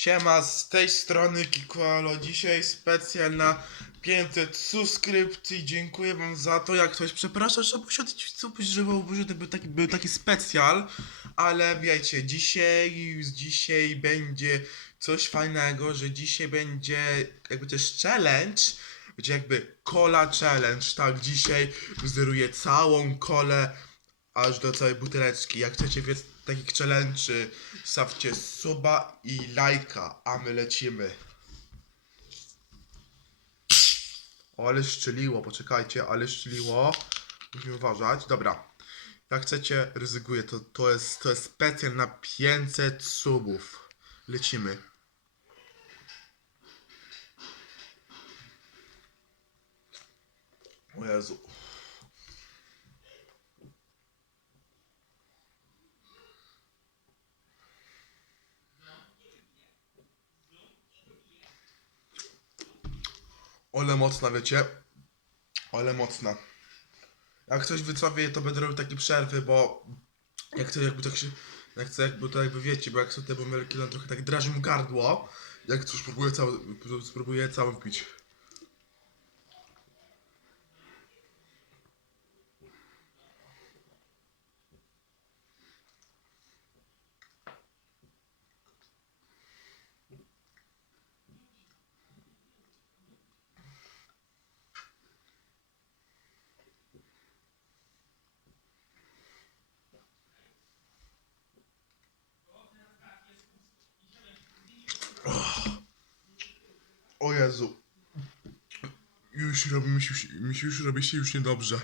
Siema, z tej strony Kikualo. Dzisiaj specjal na 500 subskrypcji. Dziękuję wam za to. Jak ktoś przepraszam, że posiadać że był, że to był taki, był taki specjal, ale wiecie, dzisiaj, dzisiaj będzie coś fajnego, że dzisiaj będzie jakby też challenge. Będzie jakby cola challenge, tak? Dzisiaj wzeruję całą kolę aż do całej buteleczki. Jak chcecie więcej takich challenge'y, stawcie suba i lajka, a my lecimy. O, ale szczeliło, poczekajcie, ale szczeliło. Musimy uważać. Dobra. Jak chcecie, ryzykuję, to, to, jest, to jest specjal na 500 subów. Lecimy. O Jezu. Ole mocna, wiecie? Ole mocna. Jak coś wycofię, to będę robił takie przerwy, bo jak chcę jakby tak się... Jak chcę jakby to jakby wiecie, bo jak są te bąbelki, to trochę tak draży mu gardło. Jak coś spróbuję cały, spróbuję całą pić. Jezu. Już robi mi się, mi się już robi się już niedobrze.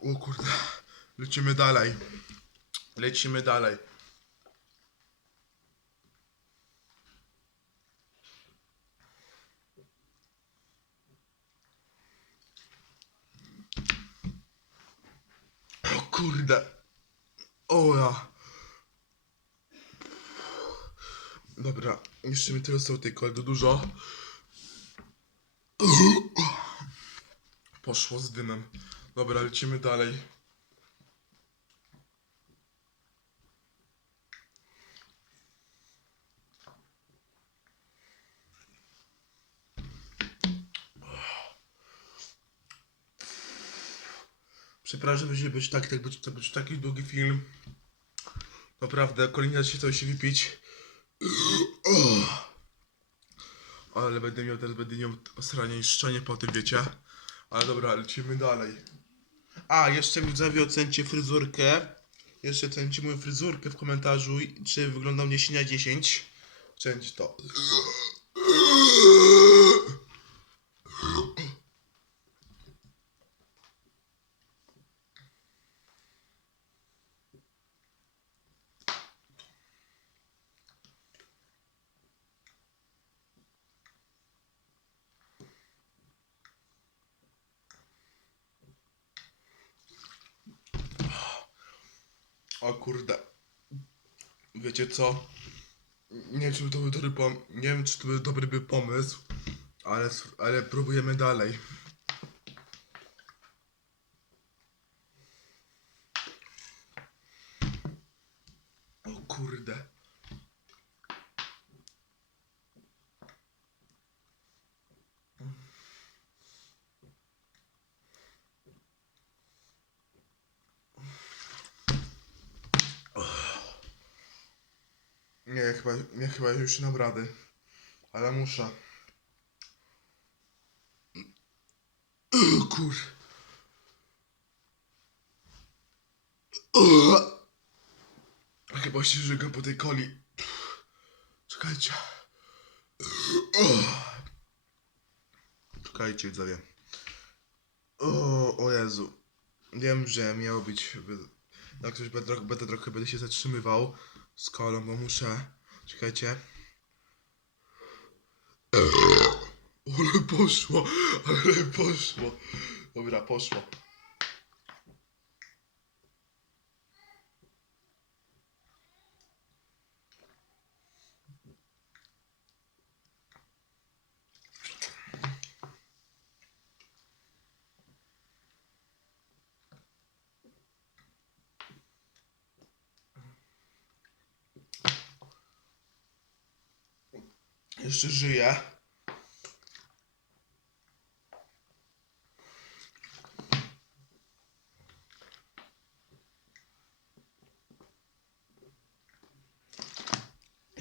O kurde. Lecimy dalej. Lecimy dalej. O kurde. O ja. Dobra, jeszcze mi tyle zostało tej koldy dużo. Poszło z dymem. Dobra, lecimy dalej. Przepraszam, że być tak, tak, być, być taki długi film. Naprawdę, kolejny raz się coś się wypić. Ale będę miał teraz będę miał osranie i szczenie po tym, wiecie. Ale dobra, lecimy dalej. A, jeszcze widzowie ocencie fryzurkę. Jeszcze ocencie moją fryzurkę w komentarzu, czy wygląda mnie na 10. Ocencie to. O kurde. Wiecie co? Nie wiem, czy to był dobry pom... Nie wiem, czy to był dobry pomysł, ale, ale próbujemy dalej. O kurde. Nie, chyba, nie, chyba już nie dam rady. Ale muszę. Kur. Chyba się żygam po tej coli. Czekajcie. Czekajcie, widzowie. O, o Jezu. Wiem, że miało być... Jak trochę- będę trochę będę się zatrzymywał z kolą, bo muszę. Czekajcie. Ale poszło, ale poszło. Dobra, poszło. Jeszcze żyje.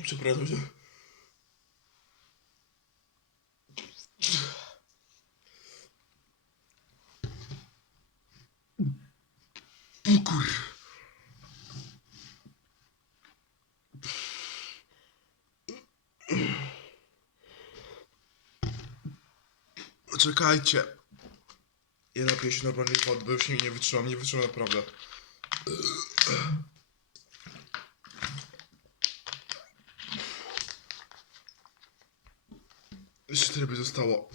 Przepraszam się. O Czekajcie. Ja napiję się normalnie wody, bo już nie wytrzymam, nie wytrzymam naprawdę. Jeszcze tyle by zostało.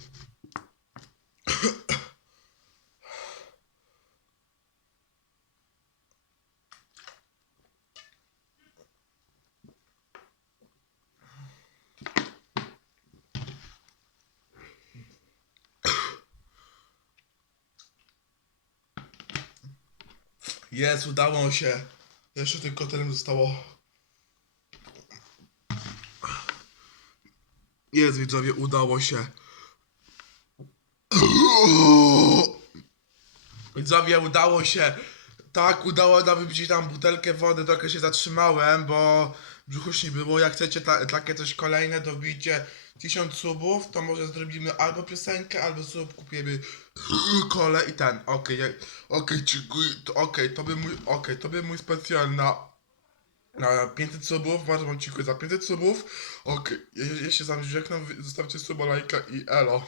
Jest, udało się. Jeszcze tylko tyle zostało. Jest, widzowie, udało się. Widzowie, udało się. Tak, udało nam wypić tam butelkę wody, trochę się zatrzymałem, bo brzuchu nie było. Jak chcecie ta, takie coś kolejne, to wbijcie 1000 subów, to może zrobimy albo piosenkę, albo sub kupimy kole i ten. Okej, jak- okej, dziękuję. To, okej, to by mój, okej, to by mój specjal na, na 500 subów. Bardzo wam dziękuję za 500 subów. Okej, ja, ja się z zostawcie suba, lajka i elo.